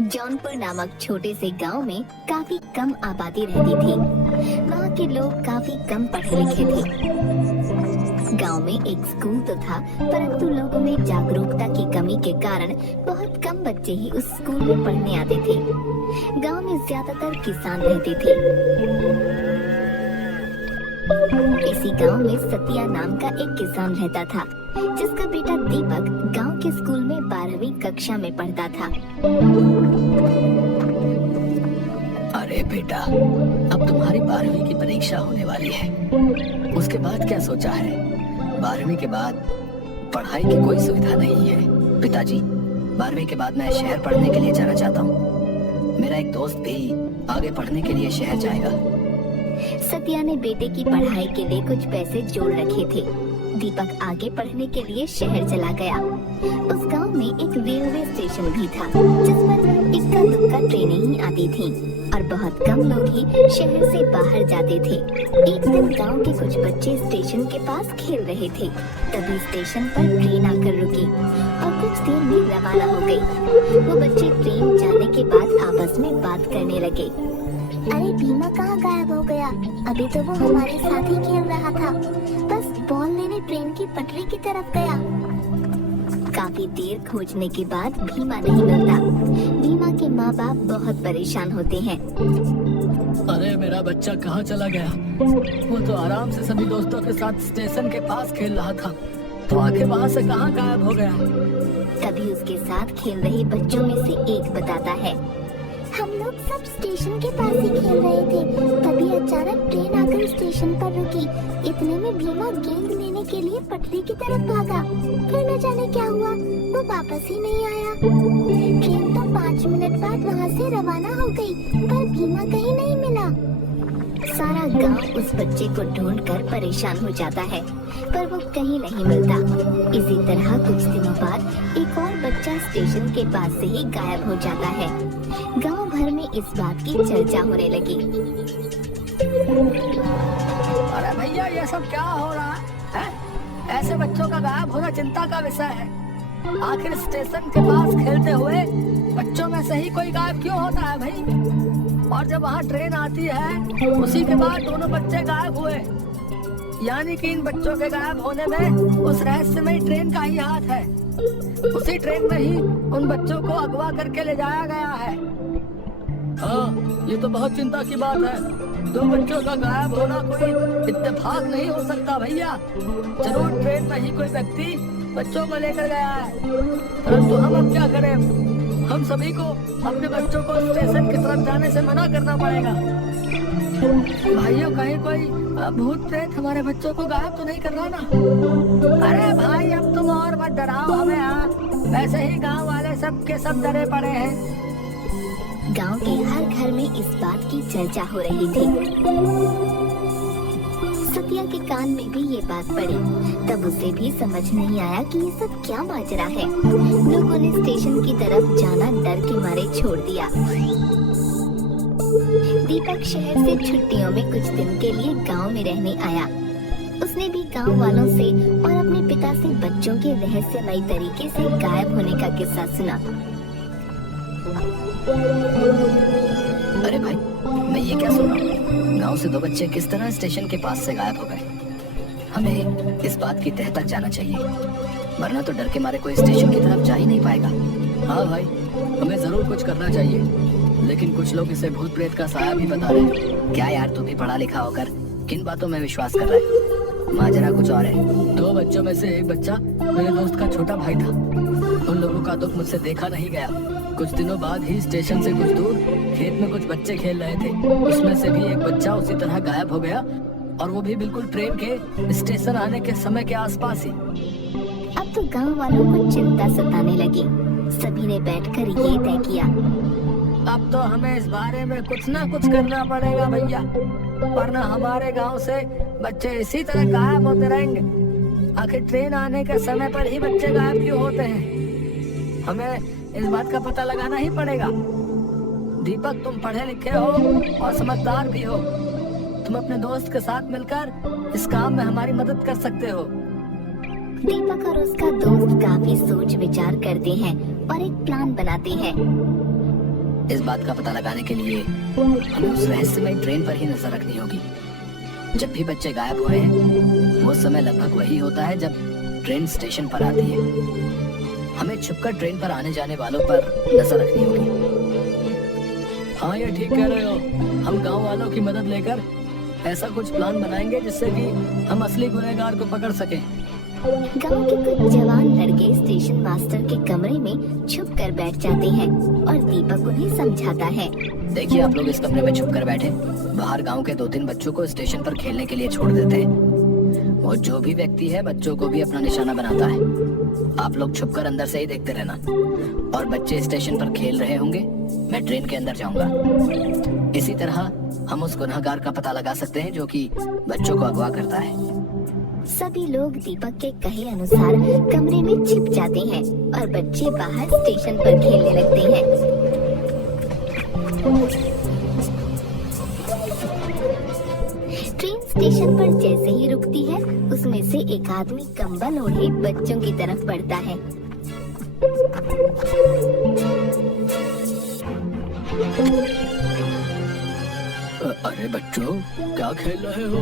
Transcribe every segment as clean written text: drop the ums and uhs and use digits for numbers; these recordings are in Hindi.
जौनपुर नामक छोटे से गांव में काफी कम आबादी रहती थी। वहाँ के लोग काफी कम पढ़े लिखे थे। गांव में एक स्कूल तो था, परंतु लोगों में जागरूकता की कमी के कारण बहुत कम बच्चे ही उस स्कूल में पढ़ने आते थे। गांव में ज्यादातर किसान रहते थे। इसी गांव में सतिया नाम का एक किसान रहता था, जिसका बेटा दीपक गांव के स्कूल में 12वीं कक्षा में पढ़ता था। अरे बेटा, अब तुम्हारी 12वीं की परीक्षा होने वाली है। उसके बाद क्या सोचा है? 12वीं के बाद पढ़ाई की कोई सुविधा नहीं है। पिताजी, 12वीं के बाद मैं शहर पढ़ने के लिए जाना चाहता हूँ। मेरा एक दोस्त भी आगे पढ़ने के लिए शहर जाएगा। सतिया ने बेटे की पढ़ाई के लिए कुछ पैसे जोड़ रखे थे। दीपक आगे पढ़ने के लिए शहर चला गया। उस गांव में एक रेलवे स्टेशन भी था, जिस पर इक्का दुक्का ट्रेनें ही आती थीं और बहुत कम लोग ही शहर से बाहर जाते थे। एक दिन गांव के कुछ बच्चे स्टेशन के पास खेल रहे थे। तभी स्टेशन पर ट्रेन आकर रुकी और कुछ देर में रवाना हो गई। वो बच्चे ट्रेन जाने के बाद आपस में बात करने लगे। अरे भीमा कहाँ गायब हो गया? अभी तो वो हमारे साथ ही खेल रहा था। बस बॉल लेने ट्रेन की पटरी की तरफ गया। काफी देर खोजने के बाद भीमा नहीं मिलता। भीमा के माँ बाप बहुत परेशान होते हैं। अरे मेरा बच्चा कहाँ चला गया? वो तो आराम से सभी दोस्तों के साथ स्टेशन के पास खेल रहा था, तो आखिर वहाँ से कहाँ गायब हो गया? तभी उसके साथ खेल रहे बच्चों में से एक बताता है, हम लोग सब स्टेशन के पास ही खेल रहे थे। तभी अचानक ट्रेन आकर स्टेशन पर रुकी। इतने में भीमा गेंद लेने के लिए पटरी की तरफ भागा। फिर न जाने क्या हुआ, वो वापस ही नहीं आया। ट्रेन तो 5 मिनट बाद वहाँ से रवाना हो गई, पर भीमा कहीं नहीं मिला। सारा गांव उस बच्चे को ढूंढकर परेशान हो जाता है, पर वो कहीं नहीं मिलता। इसी तरह कुछ दिनों बाद एक और बच्चा स्टेशन के पास से ही गायब हो जाता है। गांव भर में इस बात की चर्चा होने लगी। अरे भैया, ये सब क्या हो रहा है? ऐसे बच्चों का गायब होना चिंता का विषय है। आखिर स्टेशन के पास खेलते हुए बच्चों में से ही कोई गायब क्यों होता है भाई? और जब वहाँ ट्रेन आती है, उसी के बाद दोनों बच्चे गायब हुए। यानी कि इन बच्चों के गायब होने में उस रहस्यमयी ट्रेन का ही हाथ है। उसी ट्रेन में ही उन बच्चों को अगवा करके ले जाया गया है। हाँ, ये तो बहुत चिंता की बात है। 2 बच्चों का गायब होना कोई इत्तेफाक नहीं हो सकता भैया। जरूर ट्रेन में ही कोई व्यक्ति बच्चों को लेकर गया है। परंतु हम अब क्या करें? हम सभी को अपने बच्चों को स्टेशन की तरफ जाने से मना करना पड़ेगा। भाइयों, कहीं कोई भूत प्रेत हमारे बच्चों को गायब तो नहीं कर रहा ना? अरे भाई, अब तुम और मत डराओ हमें। हाँ, वैसे ही गांव वाले सब के सब डरे पड़े हैं। गांव के हर घर में इस बात की चर्चा हो रही थी। सतिया के कान में भी ये बात पड़ी। तब उसे भी समझ नहीं आया कि ये सब क्या माजरा है। लोगों ने स्टेशन की तरफ जाना डर के मारे छोड़ दिया। दीपक शहर से छुट्टियों में कुछ दिन के लिए गांव में रहने आया। उसने भी गांव वालों से और अपने पिता से बच्चों के रहस्यमयी तरीके से गायब होने का किस्सा सुना। अरे भाई, मैं ये क्या सुन रहा हूँ? गांव से 2 बच्चे किस तरह स्टेशन के पास से गायब हो गए? हमें इस बात की तह तक जाना चाहिए, वरना तो डर के मारे कोई स्टेशन की तरफ जा ही नहीं पाएगा। हाँ भाई, हमें जरूर कुछ करना चाहिए, लेकिन कुछ लोग इसे भूत प्रेत का साया भी बता रहे हैं। क्या यार, तू भी पढ़ा लिखा होकर किन बातों में विश्वास कर रहा है? माजरा कुछ और है। 2 बच्चों में से एक बच्चा मेरे दोस्त का छोटा भाई था। उन लोगों का दुख मुझसे देखा नहीं गया। कुछ दिनों बाद ही स्टेशन से कुछ दूर खेत में कुछ बच्चे खेल रहे थे। उसमें से भी एक बच्चा उसी तरह गायब हो गया, और वो भी बिल्कुल ट्रेन के स्टेशन आने के समय के आसपास ही। अब तो गांव वालों को चिंता सताने लगी। सभी ने बैठकर ये तय किया, अब तो हमें इस बारे में कुछ ना कुछ करना पड़ेगा भैया, वरना हमारे गांव से बच्चे इसी तरह गायब होते रहेंगे। आखिर ट्रेन आने के समय पर ही बच्चे गायब क्यों होते हैं? हमें इस बात का पता लगाना ही पड़ेगा। दीपक, तुम पढ़े लिखे हो और समझदार भी हो। तुम अपने दोस्त के साथ मिलकर इस काम में हमारी मदद कर सकते हो। दीपक और उसका दोस्त काफी सोच विचार करते हैं और एक प्लान बनाते हैं। इस बात का पता लगाने के लिए हमें उस रहस्यमय ट्रेन पर ही नजर रखनी होगी। जब भी बच्चे गायब हुए हैं वो समय लगभग वही होता है जब ट्रेन स्टेशन पर आती है। हमें छुपकर ट्रेन पर आने जाने वालों पर नजर रखनी होगी। हाँ, ये ठीक कह रहे हो। हम गांव वालों की मदद लेकर ऐसा कुछ प्लान बनाएंगे जिससे कि हम असली गुनहगार को पकड़ सकें। गांव के कुछ जवान लड़के स्टेशन मास्टर के कमरे में छुप कर बैठ जाते हैं और दीपक उन्हें समझाता है। देखिए, आप लोग इस कमरे में छुप कर बैठे, बाहर गांव के 2-3 बच्चों को स्टेशन पर खेलने के लिए छोड़ देते हैं। और जो भी व्यक्ति है बच्चों को भी अपना निशाना बनाता है। आप लोग छुपकर अंदर से ही देखते रहना, और बच्चे स्टेशन पर खेल रहे होंगे, मैं ट्रेन के अंदर जाऊंगा। इसी तरह हम उस गुनहगार का पता लगा सकते हैं जो कि बच्चों को अगवा करता है। सभी लोग दीपक के कहे अनुसार कमरे में छिप जाते हैं और बच्चे बाहर स्टेशन पर खेलने लगते हैं। ट्रेन स्टेशन पर जैसे ही रुकती है उसमें से एक आदमी कंबल ओढ़े बच्चों की तरफ बढ़ता है। अरे बच्चों, क्या खेल रहे हो?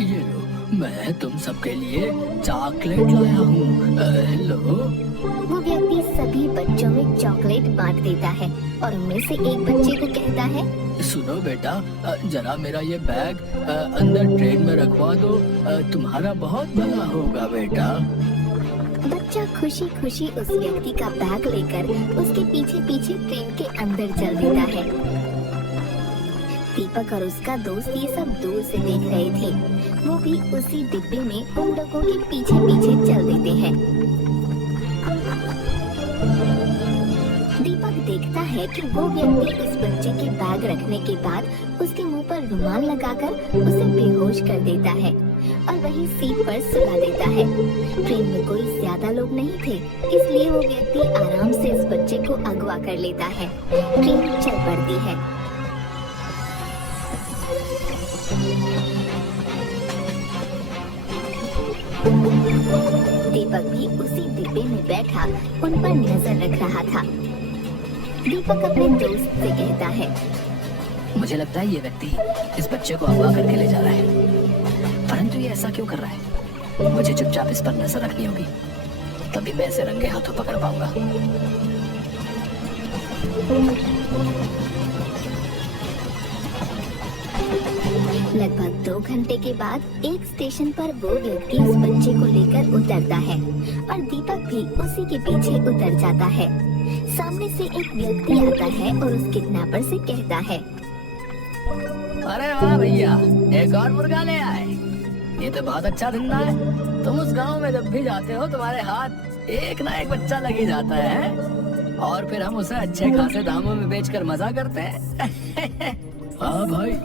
ये लो, मैं तुम सबके लिए चॉकलेट लाया हूँ। लो। वो व्यक्ति सभी बच्चों में चॉकलेट बांट देता है और उनमें से एक बच्चे को कहता है, सुनो बेटा, जरा मेरा ये बैग अंदर ट्रेन में रखवा दो, तुम्हारा बहुत भला होगा बेटा। बच्चा खुशी खुशी उस व्यक्ति का बैग लेकर उसके पीछे पीछे ट्रेन के अंदर चल देता है। दीपक और उसका दोस्त ये सब दूर से देख रहे थे। वो भी उसी डिब्बे में उन लोगों के पीछे पीछे चल देते हैं। दीपक देखता है कि वो व्यक्ति उस बच्चे के बैग रखने के बाद उसके मुंह पर रुमाल लगाकर उसे बेहोश कर देता है और वहीं सीट पर सुला देता है। ट्रेन में कोई ज्यादा लोग नहीं थे, इसलिए वो व्यक्ति आराम से इस बच्चे को अगवा कर लेता है। ट्रेन चल पड़ती है। दीपक भी उसी डिब्बे में बैठा उन पर नजर रख रहा था। दीपक अपने दोस्त से कहता है, मुझे लगता है ये व्यक्ति इस बच्चे को अगवा करके ले जा रहा है, परंतु ये ऐसा क्यों कर रहा है? मुझे चुपचाप इस पर नजर रखनी होगी, तभी मैं इसे रंगे हाथों पकड़ पाऊंगा। लगभग 2 घंटे के बाद एक स्टेशन पर वो व्यक्ति उस बच्चे को लेकर उतरता है और दीपक भी उसी के पीछे उतर जाता है। सामने से एक व्यक्ति आता है और उस किडनैपर से कहता है, अरे वाह भैया, एक और मुर्गा ले आए। ये तो बहुत अच्छा धंधा है। तुम उस गांव में जब भी जाते हो तुम्हारे हाथ एक ना एक बच्चा लग ही जाता है, और फिर हम उसे अच्छे खासे दामों में बेचकर मजा करते हैं। हाँ भाई,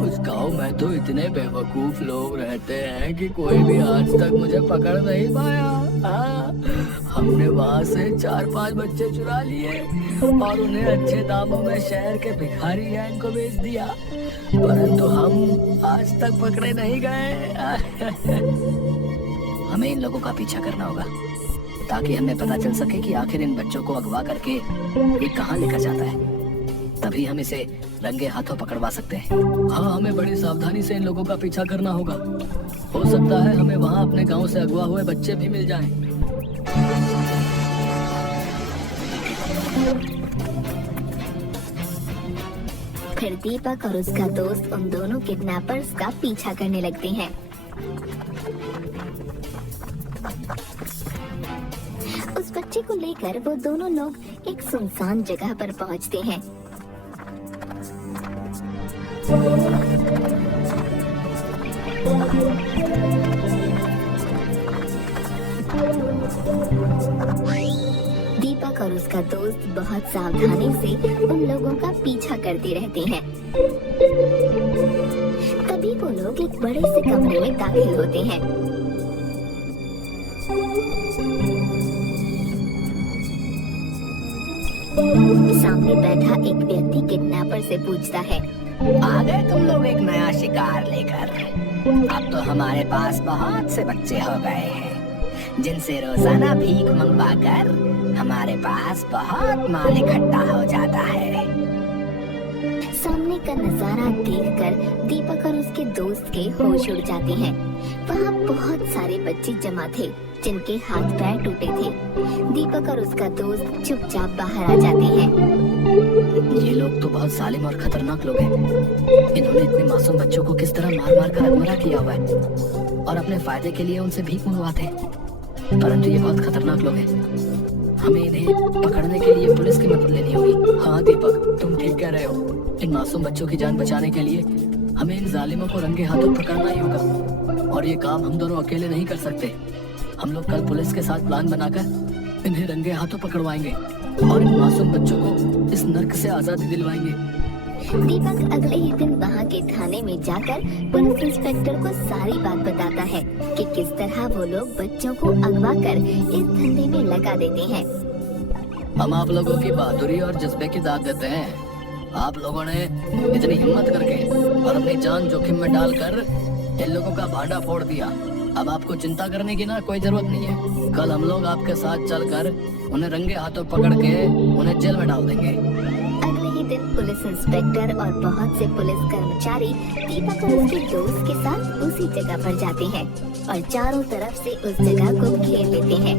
उस गांव में तो इतने बेवकूफ लोग रहते हैं कि कोई भी आज तक मुझे पकड़ नहीं पाया। हमने वहाँ से 4-5 बच्चे चुरा लिए और उन्हें अच्छे दामों में शहर के भिखारी गैंग को बेच दिया, परंतु हम आज तक पकड़े नहीं गए। हमें इन लोगों का पीछा करना होगा ताकि हमें पता चल सके कि आखिर इन बच्चों को अगवा करके ये कहाँ लेकर जाता है, तभी हम इसे रंगे हाथों पकड़वा सकते हैं। हाँ, हमें बड़ी सावधानी से इन लोगों का पीछा करना होगा। हो सकता है हमें वहाँ अपने गांव से अगवा हुए बच्चे भी मिल जाएं। फिर दीपक और उसका दोस्त उन दोनों किडनैपर्स का पीछा करने लगते हैं। उस बच्चे को लेकर वो दोनों लोग एक सुनसान जगह पर पहुंचते हैं। दीपक और उसका दोस्त बहुत सावधानी से उन लोगों का पीछा करते रहते हैं। तभी वो लोग एक बड़े से कमरे में दाखिल होते हैं। सामने बैठा एक व्यक्ति किडनैपर से पूछता है, आ गए तुम लोग एक नया शिकार लेकर? अब तो हमारे पास बहुत से बच्चे हो गए हैं जिनसे रोजाना भीख मंगवा कर हमारे पास बहुत माल इकट्ठा हो जाता है। का नजारा देखकर दीपक और उसके दोस्त के होश उड़ जाते हैं। वहाँ बहुत सारे बच्चे जमा थे जिनके हाथ पैर टूटे थे। दीपक और उसका दोस्त चुपचाप बाहर आ जाते हैं। ये लोग तो बहुत जालिम और खतरनाक लोग हैं। इन्होंने इतने मासूम बच्चों को किस तरह मार मार कर अधमरा किया हुआ है और अपने फायदे के लिए उनसे भीख मंगवाते हैं। परंतु ये बहुत खतरनाक लोग हैं। हमें इन्हें पकड़ने के लिए पुलिस की मदद लेनी होगी। हाँ दीपक, तुम ठीक कह रहे हो। इन मासूम बच्चों की जान बचाने के लिए हमें इन जालिमों को रंगे हाथों पकड़ना ही होगा और ये काम हम दोनों अकेले नहीं कर सकते। हम लोग कल पुलिस के साथ प्लान बनाकर इन्हें रंगे हाथों पकड़वाएंगे और इन मासूम बच्चों को इस नर्क से आजादी दिलवाएंगे। दीपक अगले ही दिन वहाँ के थाने में जाकर पुलिस इंस्पेक्टर को सारी बात बताता है कि किस तरह वो लोग बच्चों को अगवा कर इस धंधे में लगा देते हैं। हम आप लोगों की बहादुरी और जज्बे की दाद देते हैं। आप लोगों ने इतनी हिम्मत करके और अपनी जान जोखिम में डालकर इन लोगों का भांडा फोड़ दिया। अब आपको चिंता करने की ना कोई जरूरत नहीं है। कल हम लोग आपके साथ चलकर उन्हें रंगे हाथों पकड़ के उन्हें जेल में डाल देंगे। अगले ही दिन पुलिस इंस्पेक्टर और बहुत से पुलिस कर्मचारी दीपक और उसके दोस्त के साथ उसी जगह पर जाते हैं और चारों तरफ से उस जगह को घेर लेते हैं।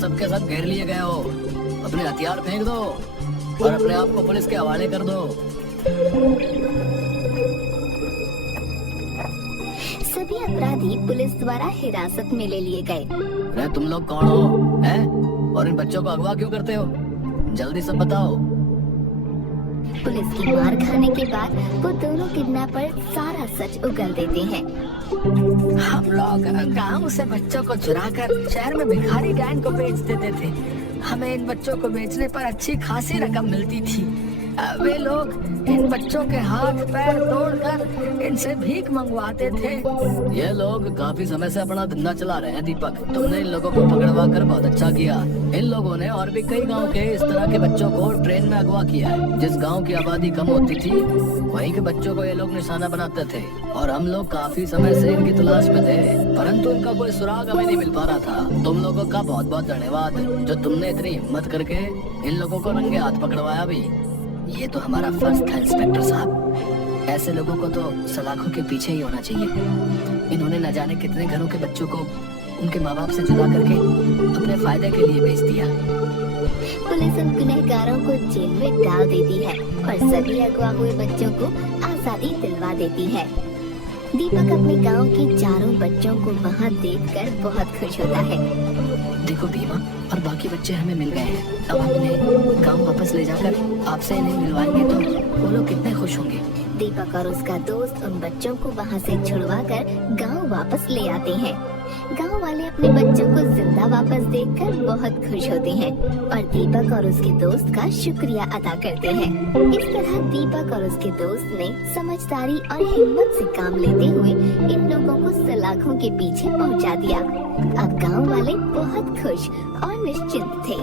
सबके सब घेर लिए गए हो, अपने हथियार फेंक दो और अपने आप को पुलिस के हवाले कर दो। सभी अपराधी पुलिस द्वारा हिरासत में ले लिए गए। अरे तुम लोग कौन हो हैं? और इन बच्चों को अगवा क्यों करते हो? जल्दी सब बताओ। पुलिस की मार खाने के बाद वो दोनों किडनैपर सारा सच उगल देते हैं। हम लोग गांव से बच्चों को चुराकर शहर में भिखारी गैंग को बेच देते थे। हमें इन बच्चों को बेचने पर अच्छी खासी रकम मिलती थी। वे लोग इन बच्चों के हाथ पैर तोड़कर इनसे भीख मंगवाते थे। ये लोग काफी समय से अपना धंधा चला रहे हैं दीपक। तुमने इन लोगों को पकड़वा कर बहुत अच्छा किया। इन लोगों ने और भी कई गांव के इस तरह के बच्चों को ट्रेन में अगवा किया है। जिस गांव की आबादी कम होती थी वहीं के बच्चों को ये लोग निशाना बनाते थे और हम लोग काफी समय से इनकी तलाश में थे, परंतु इनका कोई सुराग हमें नहीं मिल पा रहा था। तुम लोगों का बहुत बहुत धन्यवाद जो तुमने इतनी हिम्मत करके इन लोगों को रंगे हाथ पकड़वाया भी। ये तो हमारा फर्ज था इंस्पेक्टर साहब। ऐसे लोगों को तो सलाखों के पीछे ही होना चाहिए। इन्होंने न जाने कितने घरों के बच्चों को उनके माँ बाप से जुदा करके अपने फायदे के लिए बेच दिया। पुलिस उन गुनहगारों को जेल में डाल देती है और सभी अगवा हुए बच्चों को आजादी दिलवा देती है। दीपक अपने गांव के चारों बच्चों को वहां देखकर बहुत खुश होता है। देखो भीमा और बाकी बच्चे हमें मिल गए हैं। अब हम इन्हें गांव वापस ले जाकर आपसे इन्हें मिलवाएंगे तो वो लोग कितने खुश होंगे। दीपक और उसका दोस्त उन बच्चों को वहां से छुड़वाकर गांव वापस ले आते हैं। गांव वाले अपने बच्चों को जिंदा वापस देखकर बहुत खुश होते हैं और दीपक और उसके दोस्त का शुक्रिया अदा करते हैं। इस तरह दीपक और उसके दोस्त ने समझदारी और हिम्मत से काम लेते हुए इन लोगों को सलाखों के पीछे पहुंचा दिया। अब गांव वाले बहुत खुश और निश्चिंत थे।